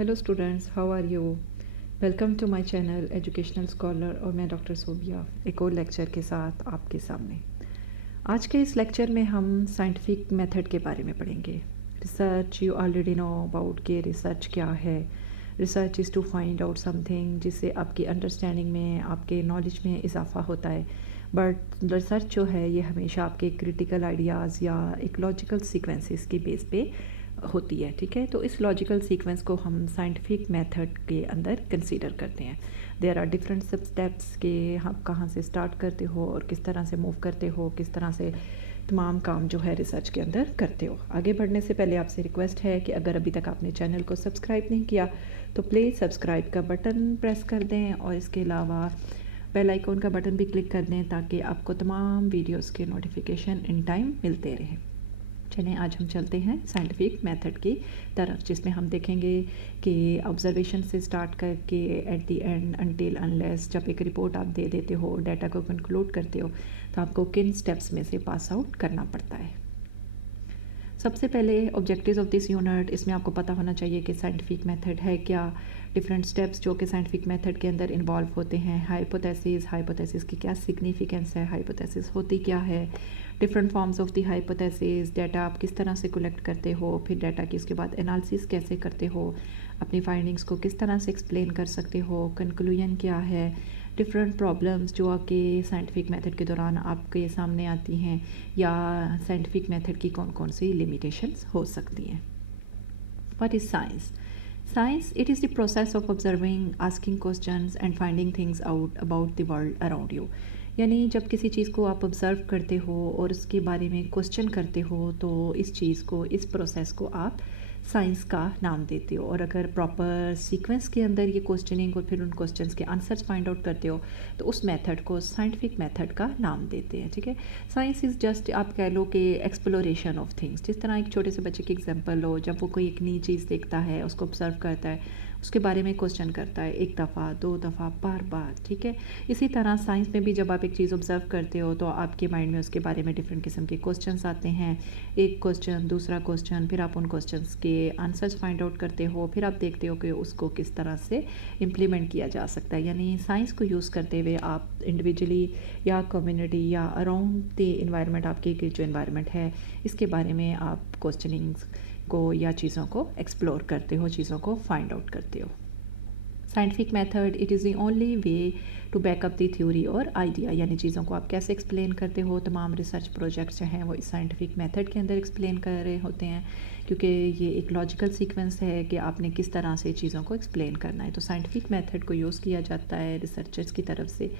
Hello students, how are you? Welcome to my channel educational scholar और मैं doctor Sobia एक और लेक्चर के साथ आपके सामने। आज के इस लेक्चर में हम साइंटिफिक मेथड के बारे में पढ़ेंगे। Research you already know about कि रिसर्च क्या है। Research is to find out something जिससे आपकी अंडरस्टैंडिंग में, आपके नॉलेज में इजाफा होता है। बट रिसर्च जो है ये हमेशा आपके क्रिटिकल आइडियाज़ या एक लॉजिकल सीक्वेंसेस की बेस पे होती है, ठीक है। तो इस लॉजिकल सीक्वेंस को हम साइंटिफिक मेथड के अंदर कंसीडर करते हैं। देयर आर डिफरेंट सब स्टेप्स के आप कहाँ से स्टार्ट करते हो और किस तरह से मूव करते हो, किस तरह से तमाम काम जो है रिसर्च के अंदर करते हो। आगे बढ़ने से पहले आपसे रिक्वेस्ट है कि अगर अभी तक आपने चैनल को सब्सक्राइब नहीं किया तो प्लीज़ सब्सक्राइब का बटन प्रेस कर दें और इसके अलावा बेल आइकॉन का बटन भी क्लिक कर दें ताकि आपको तमाम वीडियोस के नोटिफिकेशन इन टाइम मिलते रहें। चलें आज हम चलते हैं साइंटिफिक मेथड की तरफ, जिसमें हम देखेंगे कि ऑब्जर्वेशन से स्टार्ट करके at the end until unless जब एक रिपोर्ट आप दे देते हो, डाटा को कंक्लूड करते हो, तो आपको किन स्टेप्स में से पास आउट करना पड़ता है। सबसे पहले ऑब्जेक्टिव्स ऑफ दिस यूनिट, इसमें आपको पता होना चाहिए कि साइंटिफिक मेथड है क्या, डिफरेंट स्टेप्स जो कि साइंटिफिक मेथड के अंदर इन्वॉल्व होते हैं, हाइपोथेसिस की क्या सिग्निफिकेंस है, हाइपोथेसिस होती क्या है, different forms of the hypothesis, data आप किस तरह से कलेक्ट करते हो, फिर डाटा की उसके बाद एनालिसिस कैसे करते हो, अपनी फाइंडिंग्स को किस तरह से एक्सप्लेन कर सकते हो, कंक्लूजन क्या है, डिफरेंट प्रॉब्लम्स जो आपके साइंटिफिक मेथड के दौरान आपके सामने आती हैं, या साइंटिफिक मेथड की कौन कौन सी लिमिटेशंस हो सकती हैं। What is science? Science, it is the process of observing, asking questions and finding things out about the world around you. यानी जब किसी चीज़ को आप ऑब्ज़र्व करते हो और उसके बारे में क्वेश्चन करते हो तो इस चीज़ को, इस प्रोसेस को आप साइंस का नाम देते हो। और अगर प्रॉपर सीक्वेंस के अंदर ये क्वेश्चनिंग और फिर उन क्वेश्चंस के आंसर्स फाइंड आउट करते हो तो उस मेथड को साइंटिफिक मेथड का नाम देते हैं, ठीक है। साइंस इज़ जस्ट, आप कह लो कि एक्सप्लोरेशन ऑफ थिंग्स। जिस तरह एक छोटे से बच्चे की एग्जांपल लो, जब वो कोई एक नई चीज़ देखता है, उसको ऑब्जर्व करता है, उसके बारे में क्वेश्चन करता है, एक दफ़ा, दो दफ़ा, बार बार, ठीक है। इसी तरह साइंस में भी जब आप एक चीज़ ऑब्जर्व करते हो तो आपके माइंड में उसके बारे में डिफरेंट किस्म के क्वेश्चंस आते हैं। एक क्वेश्चन, दूसरा क्वेश्चन, फिर आप उन क्वेश्चंस के आंसर्स फाइंड आउट करते हो, फिर आप देखते हो कि उसको किस तरह से इम्प्लीमेंट किया जा सकता है। यानी साइंस को यूज़ करते हुए आप इंडिविजुअली या कम्युनिटी या अराउंड द इन्वायरमेंट, आपकी जो इन्वायरमेंट है, इसके बारे में आप क्वेश्चनिंग्स को या चीज़ों को एक्सप्लोर करते हो, चीज़ों को फाइंड आउट करते हो। Scientific method, it is the only way to back up the theory और आइडिया। यानी चीज़ों को आप कैसे एक्सप्लेन करते हो, तमाम रिसर्च प्रोजेक्ट्स जो हैं वो इस साइंटिफिक मेथड के अंदर एक्सप्लेन कर रहे होते हैं, क्योंकि ये एक लॉजिकल सीक्वेंस है कि आपने किस तरह से चीज़ों को एक्सप्लेन करना है। तो साइंटिफिक मेथड को यूज़ किया जाता है रिसर्चर्स की तरफ से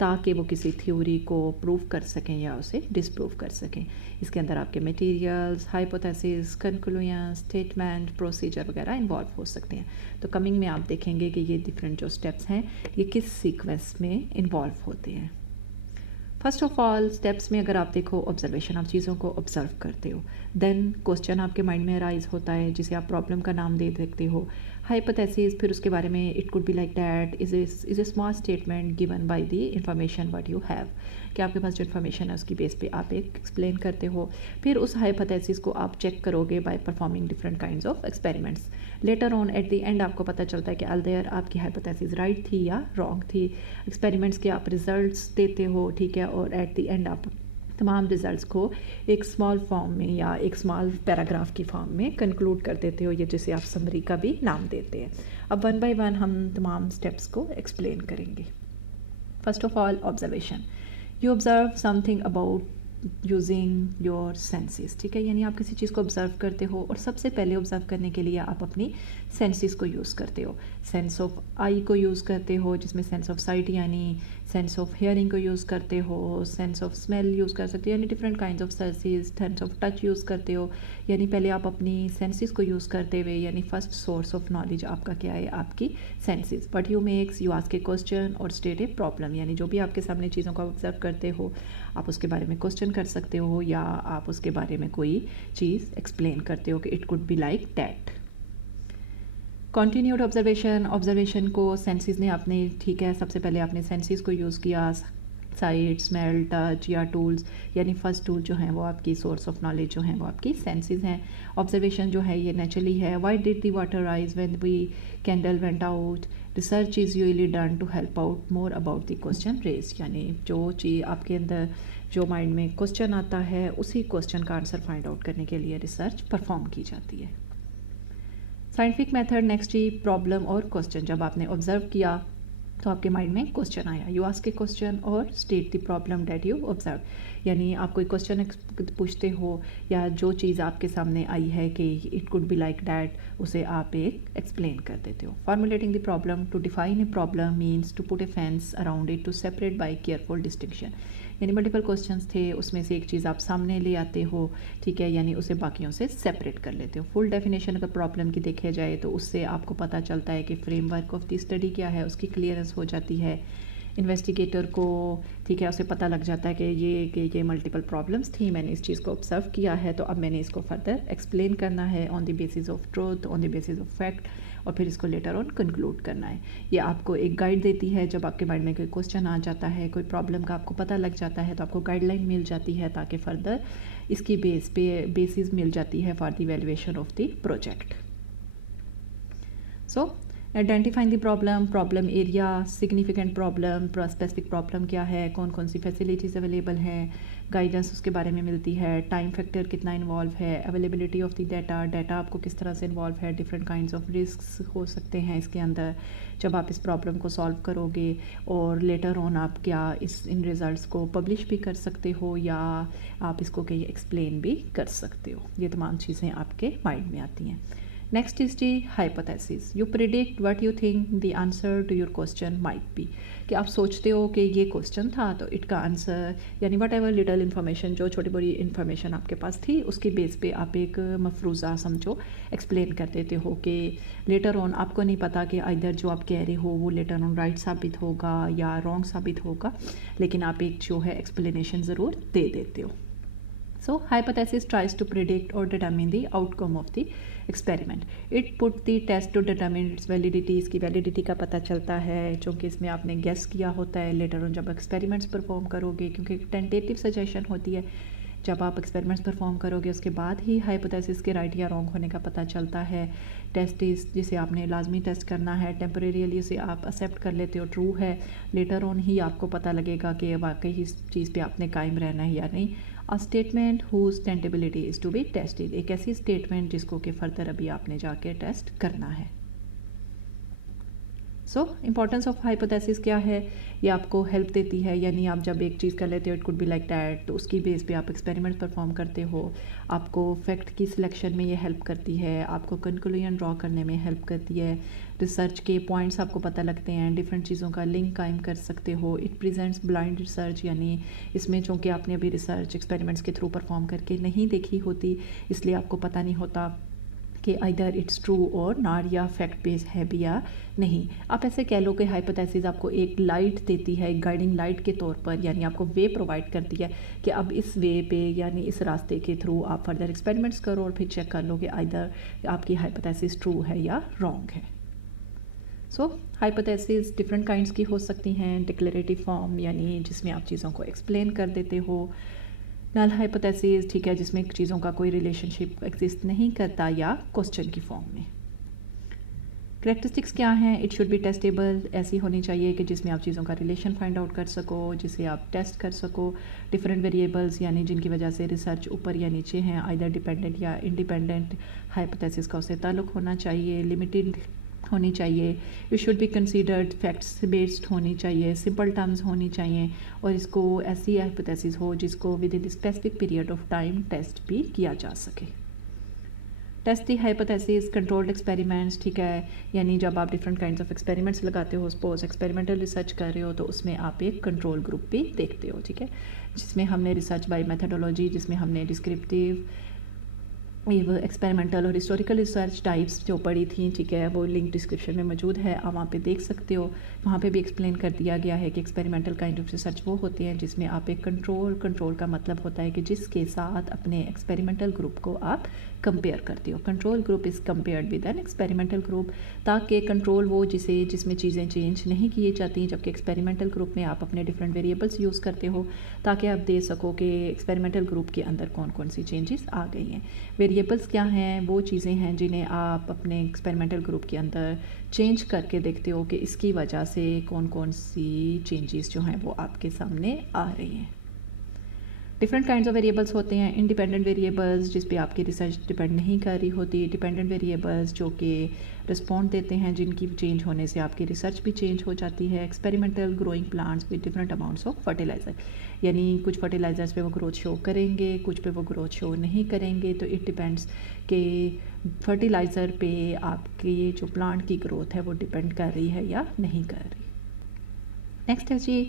ताकि वो किसी थ्योरी को प्रूव कर सकें या उसे डिसप्रूव कर सकें। इसके अंदर आपके materials, hypothesis, conclusion, statement, procedure वगैरह इन्वॉल्व हो सकते हैं। तो कमिंग में आप देखेंगे कि ये डिफरेंट जो स्टेप्स हैं ये किस सीक्वेंस में इन्वॉल्व होते हैं। फर्स्ट ऑफ ऑल स्टेप्स में अगर आप देखो, ऑब्जर्वेशन, आप चीज़ों को ऑब्जर्व करते हो, देन क्वेश्चन आपके माइंड में राइज होता है जिसे आप प्रॉब्लम का नाम दे सकते हो। हाइपोथेसिस, फिर उसके बारे में it could be like that is a small statement given by the information what you have, कि आपके पास जो इन्फॉर्मेशन है उसकी बेस पे आप एक एक्सप्लेन करते हो। फिर उस हाइपोथेसिस को आप चेक करोगे by performing different kinds of experiments. Later on at the end आपको पता चलता है कि अलदेयर आपकी हाइपोथेसिस राइट थी या रॉन्ग थी। एक्सपेरिमेंट्स के आप रिजल्ट्स देते हो, ठीक है, और एट द एंड आप तमाम रिजल्ट्स को एक स्मॉल फॉर्म में या एक स्मॉल पैराग्राफ की फॉर्म में कंक्लूड कर देते हो, ये जिसे आप समरी का भी नाम देते हैं। अब वन बाय वन हम तमाम स्टेप्स को एक्सप्लेन करेंगे। First of all observation, you observe something about using your senses, ठीक है। यानी आप किसी चीज़ को ऑब्जर्व करते हो और सबसे पहले ऑब्जर्व करने के लिए आप अपनी सेंसेस को यूज़ करते हो। सेंस ऑफ आई को यूज़ करते हो, जिसमें सेंस ऑफ साइट यानी सेंस ऑफ हेयरिंग को यूज़ करते हो, सेंस ऑफ स्मेल यूज़ कर सकते हो, यानी different kinds of senses, sense of touch use करते हो। यानी पहले आप अपनी सेंसेस को यूज़ करते हुए, यानी फर्स्ट सोर्स ऑफ नॉलेज आपका क्या है, आपकी senses. But you makes, you ask a question और स्टेट ए प्रॉब्लम, यानी जो भी आपके सामने चीज़ों को ऑब्जर्व करते हो आप उसके बारे में क्वेश्चन कर सकते हो या आप उसके बारे में कोई चीज़ एक्सप्लेन करते हो कि it could be like that. Continued observation, observation को सेंसेस ने आपने, ठीक है, सबसे पहले आपने सेंसेस को यूज़ किया, साइट, स्मेल, टच या टूल्स, यानी फर्स्ट टूल जो हैं वो आपकी सोर्स ऑफ नॉलेज जो हैं वो आपकी सेंसेस हैं। ऑब्जर्वेशन जो है ये नेचुरली है। Why did the water rise when we candle went out. Research is usually done to help out more about the question raise, यानी जो चीज़ आपके अंदर जो माइंड में क्वेश्चन आता है उसी क्वेश्चन का आंसर फाइंड आउट करने के लिए रिसर्च परफॉर्म की जाती है। साइंटिफिक मेथड नेक्स्ट ही प्रॉब्लम और क्वेश्चन। जब आपने ऑब्जर्व किया तो आपके माइंड में क्वेश्चन आया, यू आस्क ए क्वेश्चन और state the problem that you observe, यानी आप कोई क्वेश्चन पूछते हो या जो चीज़ आपके सामने आई है कि it could be like that, उसे आप एक एक्सप्लेन कर देते हो। Formulating the problem, to define a problem means to put a fence around it to separate by careful distinction, यानी मल्टीपल क्वेश्चंस थे, उसमें से एक चीज़ आप सामने ले आते हो, ठीक है, यानी उसे बाकियों से सेपरेट कर लेते हो। फुल डेफिनेशन अगर प्रॉब्लम की देखा जाए तो उससे आपको पता चलता है कि फ्रेमवर्क ऑफ द स्टडी क्या है, उसकी क्लियरेंस हो जाती है इन्वेस्टिगेटर को, ठीक है, उसे पता लग जाता है कि ये मल्टीपल प्रॉब्लम्स थी, मैंने इस चीज़ को ऑब्जर्व किया है, तो अब मैंने इसको फर्दर एक्सप्लेन करना है on the basis of truth, on the basis of fact, और फिर इसको लेटर ऑन कंक्लूड करना है। ये आपको एक गाइड देती है। जब आपके माइंड में कोई क्वेश्चन आ जाता है, कोई प्रॉब्लम का आपको पता लग जाता है, तो आपको गाइडलाइन मिल जाती है ताकि फर्दर इसकी बेसिस मिल जाती है for the valuation of the project. So identifying the problem area, significant problem, specific problem क्या है, कौन कौन सी फैसिलिटीज़ अवेलेबल हैं, गाइडेंस उसके बारे में मिलती है, टाइम फैक्टर कितना इन्वॉल्व है, अवेलेबिलिटी ऑफ द डाटा आपको किस तरह से इन्वॉल्व है, डिफरेंट काइंड्स ऑफ रिस्क हो सकते हैं इसके अंदर जब आप इस प्रॉब्लम को सॉल्व करोगे, और लेटर ऑन आप क्या इन रिज़ल्ट्स को पब्लिश भी कर सकते हो या आप इसको कहीं एक्सप्लेन भी कर सकते हो। ये तमाम चीज़ें आपके माइंड में आती हैं। Next is the hypothesis, you predict what you think the answer to your question might be, कि आप सोचते हो कि ये क्वेश्चन था तो इसका आंसर, यानी वट एवर लिटल इन्फॉर्मेशन, जो छोटी बड़ी इन्फॉर्मेशन आपके पास थी उसके बेस पे आप एक मफरूज़ा समझो एक्सप्लेन कर देते हो कि लेटर ऑन आपको नहीं पता कि आइदर जो आप कह रहे हो वो लेटर ऑन राइट साबित होगा या रॉन्ग साबित होगा, लेकिन आप एक जो है एक्सप्लेनेशन ज़रूर दे देते हो। So hypothesis tries to predict or determine the outcome of the experiment. It put the test to determine its validity. इसकी वैलिडिटी का पता चलता है चूँकि इसमें आपने गेस किया होता है लेटर ऑन जब एक्सपेरिमेंट्स परफॉर्म करोगे, क्योंकि टेंटेटिव सजेशन होती है। जब आप एक्सपेरिमेंट्स परफॉर्म करोगे उसके बाद ही हाइपोथेसिस के राइट या रॉन्ग होने का पता चलता है। टेस्ट इस जिसे आपने लाजमी टेस्ट करना है, टेम्परेरियली उसे आप एक्सेप्ट कर लेते हो ट्रू है, लेटर ऑन ही आपको पता लगेगा कि वाकई इस चीज़ पे आपने कायम रहना है या नहीं। A statement whose tentability is to be tested, एक ऐसी स्टेटमेंट जिसको कि फर्दर अभी आपने जाके टेस्ट करना है। सो इंपॉर्टेंस ऑफ हाइपोथेसिस क्या है, ये आपको हेल्प देती है, यानी आप जब एक चीज़ कर लेते हो it could be like that, तो उसकी बेस पे आप एक्सपेरिमेंट परफॉर्म करते हो, आपको फैक्ट की सिलेक्शन में ये हेल्प करती है, आपको कंक्लूजन ड्रॉ करने में हेल्प करती है, रिसर्च के पॉइंट्स आपको पता लगते हैं, डिफरेंट चीज़ों का लिंक कायम कर सकते हो। इट प्रेजेंट्स ब्लाइंड रिसर्च, यानी इसमें चूँकि आपने अभी रिसर्च एक्सपेरिमेंट्स के थ्रू परफॉर्म करके नहीं देखी होती, इसलिए आपको पता नहीं होता कि आइदर इट्स ट्रू और नॉट, या फैक्ट बेस है भी या नहीं। आप ऐसे कह लो कि हाइपोथेसिस आपको एक लाइट देती है, एक गाइडिंग लाइट के तौर पर, यानी आपको वे प्रोवाइड करती है कि अब इस वे पे यानी इस रास्ते के थ्रू आप फर्दर एक्सपेरिमेंट्स करो और फिर चेक कर लो कि आइदर आपकी हाइपोथेसिस ट्रू है या रॉन्ग है। सो हाइपोथेसिस डिफरेंट काइंड्स की हो सकती हैं। डिक्लेरेटिव फॉर्म, यानी जिसमें आप चीज़ों को एक्सप्लेन कर देते हो। नल हाइपोथेसिस, ठीक है, जिसमें चीज़ों का कोई रिलेशनशिप एग्जिस्ट नहीं करता, या क्वेश्चन की फॉर्म में। करेक्टरिस्टिक्स क्या हैं, इट शुड बी टेस्टेबल, ऐसी होनी चाहिए कि जिसमें आप चीज़ों का रिलेशन फाइंड आउट कर सको, जिसे आप टेस्ट कर सको। डिफरेंट वेरिएबल्स, यानी जिनकी वजह से रिसर्च ऊपर या नीचे हैं, आइदर डिपेंडेंट या इंडिपेंडेंट हाइपोथेसिस का उससे ताल्लुक़ होना चाहिए। लिमिटेड होनी चाहिए। It should be considered facts based होनी चाहिए, सिंपल टर्म्स होनी चाहिए, और इसको ऐसी हाइपोथेसिस हो जिसको within specific period of time test भी किया जा सके। Test the hypothesis, controlled experiments, ठीक है, यानी जब आप डिफरेंट काइंड्स ऑफ एक्सपेरिमेंट्स लगाते हो, सपोज एक्सपेरिमेंटल रिसर्च कर रहे हो, तो उसमें आप एक कंट्रोल ग्रुप भी देखते हो, ठीक है, जिसमें हमने रिसर्च बाय मेथडोलॉजी, जिसमें हमने डिस्क्रिप्टिव, एक्सपेरिमेंटल और हिस्टोरिकल रिसर्च टाइप्स जो पढ़ी थी, ठीक है, वो लिंक डिस्क्रिप्शन में मौजूद है, आप वहाँ पे देख सकते हो। वहाँ पे भी एक्सप्लेन कर दिया गया है कि एक्सपेरिमेंटल काइंड ऑफ रिसर्च वो होते हैं जिसमें आप एक कंट्रोल का मतलब होता है कि जिसके साथ अपने एक्सपेरिमेंटल ग्रुप को आप कंपेयर करते हो। Control group is compared with an experimental group, ताकि कंट्रोल वो जिसमें चीज़ें चेंज नहीं की जाती, जबकि एक्सपेरिमेंटल ग्रुप में आप अपने डिफरेंट वेरिएबल्स यूज़ करते हो ताकि आप दे सको कि एक्सपेरिमेंटल ग्रुप के अंदर कौन कौन सी चेंजेस आ गई हैं। वेरिएबल्स क्या हैं? वो चीज़ें हैं जिन्हें आप अपने एक्सपेरिमेंटल ग्रुप के अंदर चेंज करके देखते हो कि इसकी वजह से कौन कौन सी चेंजेस जो हैं वो आपके सामने आ रही हैं। डिफरेंट काइंड्स ऑफ वेरिएबल्स होते हैं। इंडिपेंडेंट वेरिएबल्स जिस पे आपकी रिसर्च डिपेंड नहीं कर रही होती, डिपेंडेंट वेरिएबल्स जो कि रिस्पॉन्ड देते हैं, जिनकी चेंज होने से आपकी रिसर्च भी चेंज हो जाती है। Experimental growing plants with different amounts of fertiliser, यानी कुछ फर्टिलाइज़र्स पे वो ग्रोथ शो करेंगे, कुछ पे वो ग्रोथ शो नहीं करेंगे। तो इट डिपेंड्स कि फर्टिलाइज़र पे आपकी जो प्लांट की ग्रोथ है वो डिपेंड कर रही है या नहीं कर रही। नेक्स्ट है जी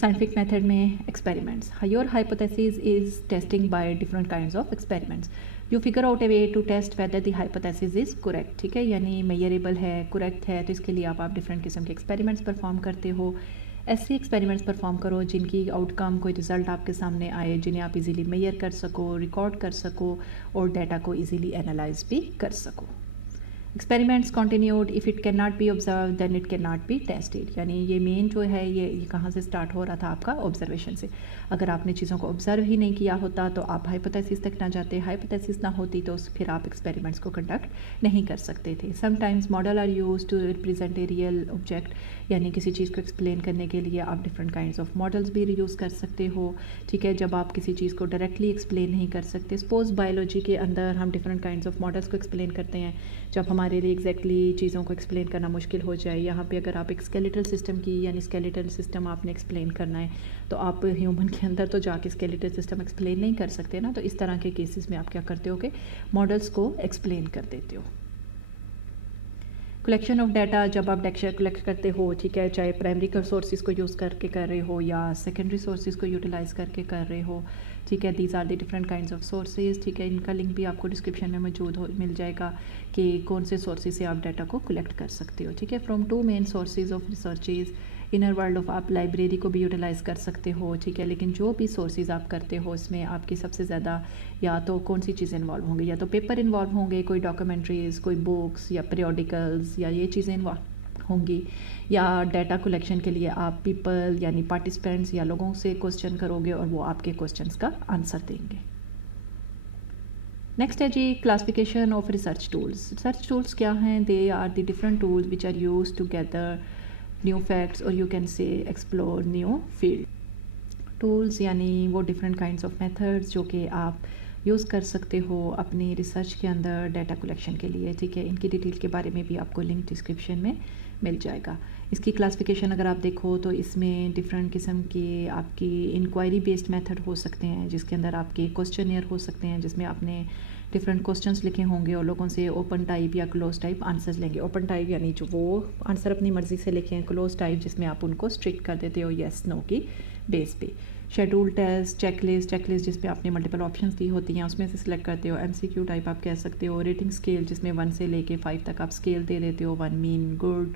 साइंटिफिक मेथड में experiments. Your hypothesis is testing by different kinds of experiments. You figure out a way to test whether the hypothesis is correct, ठीक है, यानी मेजरेबल है, करेक्ट है, तो इसके लिए आप डिफरेंट किस्म के एक्सपेरिमेंट्स परफॉर्म करते हो। ऐसे एक्सपेरिमेंट्स परफॉर्म करो जिनकी आउटकम कोई रिजल्ट आपके सामने आए, जिन्हें आप इजीली मेजर कर सको, रिकॉर्ड कर सको और डाटा को इजीली एनालाइज भी कर सको। Experiments continued, if it can not be observe then it can not be tested, यानी ये मेन जो है ये कहाँ से स्टार्ट हो रहा था आपका ऑब्जर्वेशन से। अगर आपने चीज़ों को ऑब्जर्व ही नहीं किया होता तो आप हाइपोथेसिस तक ना जाते, हाइपोथेसिस ना होती तो फिर आप एक्सपेरिमेंट्स को कंडक्ट नहीं कर सकते थे। Sometimes model are use to represent a real object, यानी किसी चीज़ को एक्सप्लेन करने के लिए आप डिफरेंट काइंड्स ऑफ मॉडल्स भी यूज़ कर सकते हो, ठीक है, जब आप किसी चीज़ को डायरेक्टली एक्सप्लेन नहीं कर सकते। सपोज बायोलॉजी के अंदर हम डिफरेंट काइंड्स ऑफ मॉडल्स को एक्सप्लेन करते हैं जब हमारे लिए एग्जैक्टली चीज़ों को एक्सप्लेन करना मुश्किल हो जाए। यहाँ पे अगर आप एक स्केलेटल सिस्टम की, यानी स्केलेटल सिस्टम आपने एक्सप्लेन करना है तो आप ह्यूमन के अंदर तो जाके स्केलेटल सिस्टम एक्सप्लेन नहीं कर सकते ना, तो इस तरह के केसेस में आप क्या करते हो कि मॉडल्स को एक्सप्लेन कर देते हो। कलेक्शन ऑफ डाटा, जब आप डाटा कलेक्ट करते हो, ठीक है, चाहे प्राइमरी सोर्सेज को यूज़ करके कर रहे हो या सेकेंडरी सोर्सेज को यूटिलाइज़ करके कर रहे हो, ठीक है, these are the different kinds of sources, ठीक है, इनका लिंक भी आपको डिस्क्रिप्शन में मिल जाएगा कि कौन से सोर्सेज से आप डाटा को कलेक्ट कर सकते हो, ठीक है। From two main sources of researches, inner world of, आप लाइब्रेरी को भी यूटिलाइज़ कर सकते हो, ठीक है, लेकिन जो भी सोर्सेज आप करते हो इसमें आपकी सबसे ज़्यादा या तो कौन सी चीज़ें इन्वॉल्व होंगी, या तो पेपर इन्वॉल्व होंगे, कोई डॉक्यूमेंट्रीज़, कोई बुक्स या पीरियोडिकल्स, या ये चीज़ें इन्वॉल्व होंगी, या डाटा कलेक्शन के लिए आप पीपल यानी पार्टिसिपेंट्स या लोगों से क्वेश्चन करोगे और वो आपके क्वेश्चंस का आंसर देंगे। नेक्स्ट है जी classification of research tools. Research tools क्या हैं? They are the different tools which are use to gather new facts और you can say explore new field. Tools यानी वो डिफरेंट काइंड्स ऑफ मेथड्स जो कि आप यूज़ कर सकते हो अपनी रिसर्च के अंदर डाटा कलेक्शन के लिए, ठीक है। इनकी डिटेल के बारे में भी आपको लिंक डिस्क्रिप्शन में मिल जाएगा। इसकी क्लासिफिकेशन अगर आप देखो तो इसमें डिफरेंट किस्म के आपकी इंक्वायरी बेस्ड मेथड हो सकते हैं, जिसके अंदर आपके क्वेश्चनियर हो सकते हैं जिसमें आपने डिफरेंट क्वेश्चंस लिखे होंगे और लोगों से ओपन टाइप या क्लोज टाइप आंसर्स लेंगे। ओपन टाइप यानी जो वो आंसर अपनी मर्ज़ी से लिखें, क्लोज टाइप जिसमें आप उनको स्ट्रिक्ट कर देते हो येस नो की बेस पे। शेड्यूल टेस्ट, चेकलिस्ट जिस पे आपने मल्टीपल ऑप्शंस दी होती हैं उसमें से सिलेक्ट करते हो। एमसीक्यू टाइप आप कह सकते हो। रेटिंग स्केल जिसमें 1 से लेके 5 तक आप स्केल दे देते हो, 1 मीन गुड,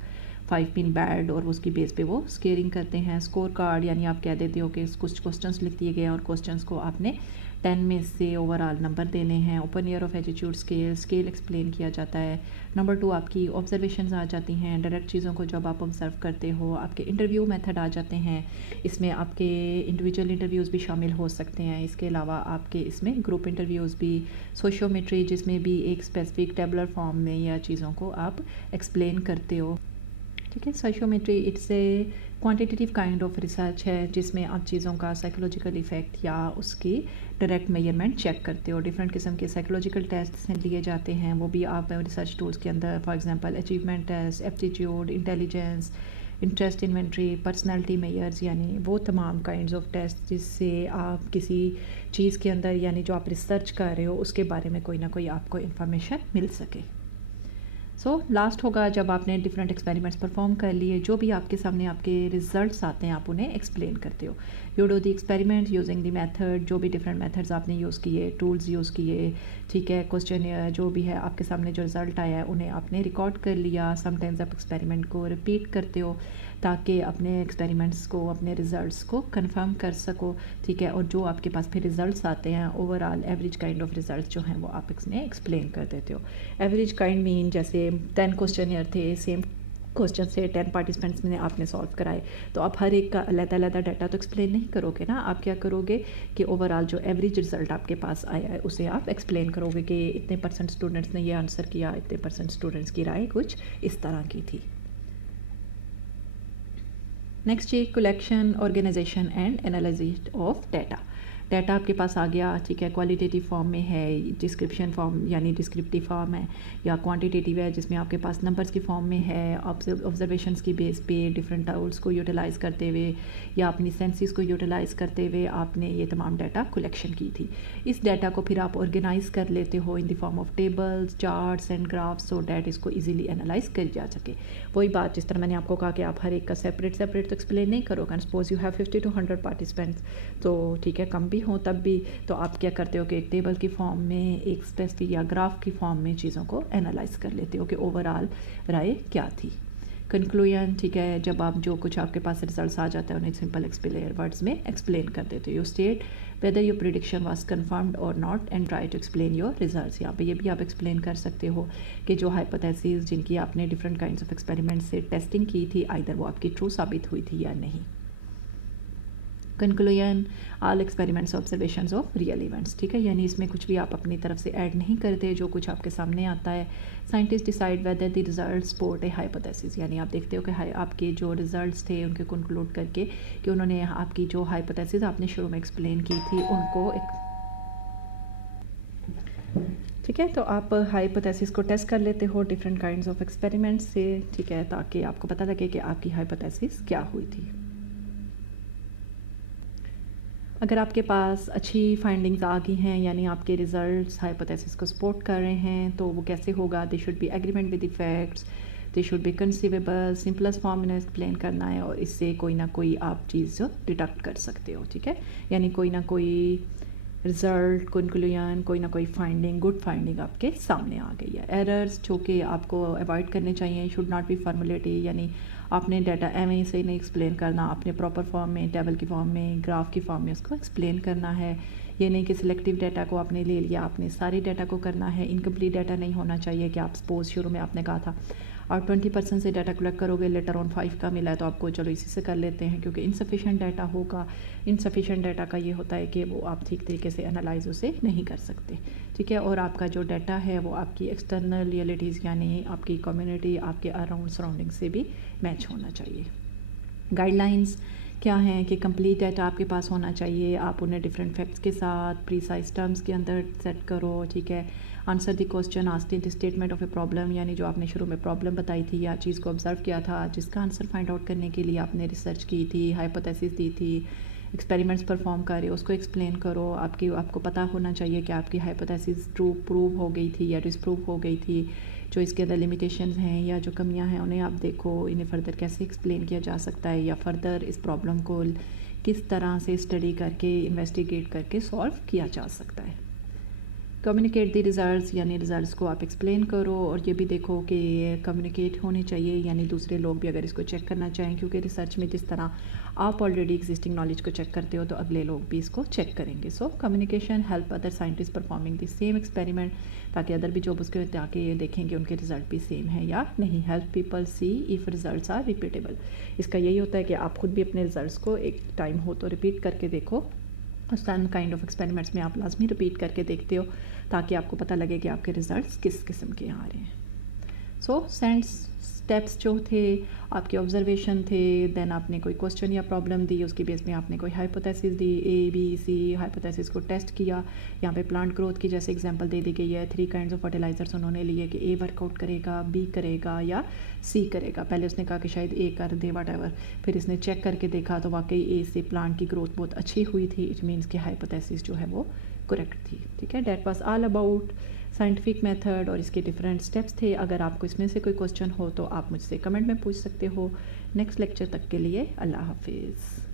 5 मीन बैड, और उसकी बेस पे वो स्केलिंग करते हैं। स्कोर कार्ड यानी आप कह देते हो कि कुछ क्वेश्चंस लिख दिए गए और क्वेश्चंस को आपने 10 में से ओवरऑल नंबर देने हैं। Open year of attitude scale explain किया जाता है। नंबर 2 आपकी ऑब्जर्वेशंस आ जाती हैं, डायरेक्ट चीज़ों को जब आप ऑब्जर्व करते हो। आपके इंटरव्यू मेथड आ जाते हैं, इसमें आपके इंडिविजुअल इंटरव्यूज़ भी शामिल हो सकते हैं। इसके अलावा आपके इसमें ग्रुप इंटरव्यूज़ भी, सोशियोमेट्री जिसमें भी एक स्पेसिफिक टेबलर फॉर्म में या चीज़ों को आप एक्सप्लेन करते हो, ठीक है। Sociometry it's a quantitative kind of research है जिसमें आप चीज़ों का साइकोलॉजिकल इफ़ेक्ट या उसकी डायरेक्ट मेजरमेंट चेक करते हो। डिफरेंट किस्म के साइकोलॉजिकल टेस्ट लिए जाते हैं, वो भी आप रिसर्च टूल्स के अंदर, for example achievement test, aptitude, intelligence, interest inventory, personality measures, यानी वो तमाम काइंड्स ऑफ टेस्ट जिससे आप किसी चीज़ के अंदर यानी जो आप रिसर्च कर रहे हो उसके बारे में कोई ना कोई आपको इन्फॉर्मेशन मिल सके। सो लास्ट होगा जब आपने डिफरेंट एक्सपेरिमेंट्स परफॉर्म कर लिए, जो भी आपके सामने आपके रिजल्ट्स आते हैं आप उन्हें एक्सप्लेन करते हो। You do the experiment using the method, जो भी डिफरेंट मेथड्स आपने यूज़ किए, टूल्स यूज़ किए, ठीक है, क्वेश्चन जो भी है आपके सामने जो रिज़ल्ट आया है उन्हें आपने रिकॉर्ड कर लिया। समटाइम्स आप एक्सपेरिमेंट को रिपीट करते हो ताकि अपने एक्सपेरिमेंट्स को, अपने रिज़ल्ट्स को कंफर्म कर सको, ठीक है। और जो आपके पास फिर रिज़ल्ट्स आते हैं overall average kind of result जो हैं वो आप इसमें एक्सप्लेन कर देते हो। एवरेज काइंड मीन जैसे 10 क्वेश्चन थे, सेम क्वेश्चन से 10 पार्टिसिपेंट्स में आपने सॉल्व कराए, तो आप हर एक का अलग-अलग डाटा तो एक्सप्लेन नहीं करोगे ना। आप क्या करोगे कि ओवरऑल जो एवरेज रिज़ल्ट आपके पास आया है उसे आप एक्सप्लेन करोगे कि इतने परसेंट स्टूडेंट्स ने ये आंसर किया, इतने परसेंट स्टूडेंट्स की राय कुछ इस तरह की थी। नेक्स्ट ये collection, organisation and analysis of data. Data आपके पास आ गया, ठीक है, क्वालिटेटिव फॉर्म में है, डिस्क्रिप्शन फॉर्म यानी डिस्क्रिप्टिव फॉर्म है, या क्वांटिटेटिव है जिसमें आपके पास नंबर्स की फॉर्म में है, ऑब्जर्वेशंस की बेस पे डिफरेंट टूल्स को यूटिलाइज़ करते हुए या अपनी सेंसेस को यूटिलाइज़ करते हुए आपने ये तमाम डाटा कलेक्शन की थी। इस डाटा को फिर आप ऑर्गेनाइज़ कर लेते हो in the form of tables, charts and graphs, so that इसको ईजिली एनालाइज कर जा सके। वही बात जिस तरह मैंने आपको कहा कि आप हर एक का सेपरेट तो एक्सप्लेन नहीं करोगे। Suppose you have 50 to 100 participants, तो ठीक है, कम भी हो तब भी, तो आप क्या करते हो कि एक टेबल की फॉर्म में, एक स्पेसिफिक या ग्राफ की फॉर्म में चीज़ों को एनालाइज कर लेते हो कि ओवरऑल राय क्या थी। कंक्लूजन, ठीक है, जब आप जो कुछ आपके पास रिजल्ट्स आ जाता है उन्हें सिंपल एक्सप्लेन वर्ड्स में एक्सप्लेन कर देते हो। You state whether your prediction was confirmed और not and try to explain your results. यहाँ पे ये भी आप एक्सप्लेन कर सकते हो कि जो हाइपोथेसिस जिनकी आपने डिफरेंट काइंड्स ऑफ एक्सपेरिमेंट से टेस्टिंग की थी, आइदर वो आपकी ट्रू साबित हुई थी या नहीं। Conclusion, all experiments observations of real events, ठीक है, यानी इसमें कुछ भी आप अपनी तरफ से ऐड नहीं करते, जो कुछ आपके सामने आता है। Scientist decide whether the result support A hypothesis, यानी आप देखते हो कि आपके जो रिजल्ट्स थे उनके कंक्लूड करके कि उन्होंने आपकी जो हाइपोथेसिस आपने शुरू में एक्सप्लेन की थी उनको ठीक है, तो आप हाइपोथेसिस को टेस्ट कर लेते हो डिफरेंट काइंड्स ऑफ एक्सपेरिमेंट्स से, ठीक है, ताकि आपको पता लगे कि आपकी हाइपोथेसिस क्या हुई थी। अगर आपके पास अच्छी फाइंडिंग्स आ गई हैं, यानी आपके रिजल्ट्स हाइपोथेसिस को सपोर्ट कर रहे हैं, तो वो कैसे होगा? They should be agreement with the facts, they should be conceivable, simplest form में एक्सप्लेन करना है, और इससे कोई ना कोई आप चीज़ डिडक्ट कर सकते हो, ठीक है, यानी कोई ना कोई रिज़ल्ट, कंक्लूजन, कोई ना कोई फाइंडिंग, गुड फाइंडिंग आपके सामने आ गई है। एरर्स जो कि आपको अवॉइड करने चाहिए, शुड नॉट बी फॉर्मुलेटिव, यानी आपने डाटा एवं से नहीं एक्सप्लेन करना, आपने प्रॉपर फॉर्म में, टेबल की फॉर्म में, ग्राफ की फॉर्म में उसको एक्सप्लेन करना है। ये नहीं कि सिलेक्टिव डाटा को आपने ले लिया, आपने सारे डाटा को करना है। इनकम्प्लीट डाटा नहीं होना चाहिए कि आप सपोज शुरू में आपने कहा था और 20% से डाटा कलेक्ट करोगे, लेटर ऑन 5 का मिला है तो आपको चलो इसी से कर लेते हैं, क्योंकि इनसफिशेंट डाटा होगा। इनसफिशेंट डाटा का ये होता है कि वो आप ठीक तरीके से एनालाइज उसे नहीं कर सकते, ठीक है, और आपका जो डाटा है वो आपकी एक्सटर्नल रियलिटीज़ यानी आपकी कम्युनिटी, आपके अराउंड सराउंडिंग से भी मैच होना चाहिए। गाइडलाइंस क्या हैं कि कंप्लीट डाटा आपके पास होना चाहिए, आप उन्हें डिफरेंट फैक्ट्स के साथ प्रीसाइज टर्म्स के अंदर सेट करो, ठीक है। Answer the question asked in the statement of a problem, यानी जो आपने शुरू में प्रॉब्लम बताई थी या चीज़ को ऑब्जर्व किया था, जिसका आंसर फाइंड आउट करने के लिए आपने रिसर्च की थी, हाइपोथेसिस दी थी, एक्सपेरिमेंट्स परफॉर्म कर रहे हो, उसको एक्सप्लेन करो। आपको पता होना चाहिए कि आपकी हाइपोथेसिस ट्रू प्रूव हो गई थी या डिसप्रूव हो गई थी, जो इसके अंदर लिमिटेशंस हैं या जो कमियां हैं उन्हें आप देखो, इन्हें फ़र्दर कैसे एक्सप्लेन किया जा सकता है या फ़र्दर इस प्रॉब्लम को किस तरह से स्टडी करके, इन्वेस्टिगेट करके सॉल्व किया जा सकता है। कम्युनिकेट द रिज़ल्ट्स, यानी रिज़ल्ट्स को आप एक्सप्लेन करो, और ये भी देखो कि कम्युनिकेट होने चाहिए, यानी दूसरे लोग भी अगर इसको चेक करना चाहें, क्योंकि रिसर्च में जिस तरह आप ऑलरेडी एग्जिस्टिंग नॉलेज को चेक करते हो तो अगले लोग भी इसको चेक करेंगे। So communication help other scientist performing the same experiment, ताकि अदर भी जब उसके ताकि ये देखेंगे उनके रिजल्ट भी सेम है या नहीं। Help people see if results are repeatable, इसका यही होता है कि आप खुद भी अपने रिजल्ट्स को एक टाइम हो तो रिपीट करके देखो, सन काइंड ऑफ एक्सपेरिमेंट्स में आप लाजमी रिपीट करके देखते हो ताकि आपको पता लगे कि आपके रिजल्ट्स किस किस्म के आ रहे हैं। सो स्टेप्स जो थे आपके ऑब्जर्वेशन थे, देन आपने कोई क्वेश्चन या प्रॉब्लम दी, उसकी बेस में आपने कोई hypothesis the, A, B, C hypothesis को टेस्ट किया। यहाँ पे प्लांट ग्रोथ की जैसे एग्जांपल दे दी गई है, 3 काइंड्स ऑफ फर्टिलाइजर्स उन्होंने लिए कि A वर्कआउट करेगा, B करेगा या C करेगा। पहले उसने कहा कि शायद A कर दे वट एवर, फिर इसने चेक करके देखा तो वाकई A से प्लांट की ग्रोथ बहुत अच्छी हुई थी, इट मीन्स कि हाइपोथेसिस जो है वो करेक्ट थी, ठीक है। That was all about scientific method اور اس کے ڈفرینٹ سٹیپس تھے. اگر آپ کو اس میں سے کوئی کوسچن ہو تو آپ مجھ سے کمنٹ میں پوچھ سکتے ہو. نیکسٹ لیکچر تک کے لیے اللہ حافظ.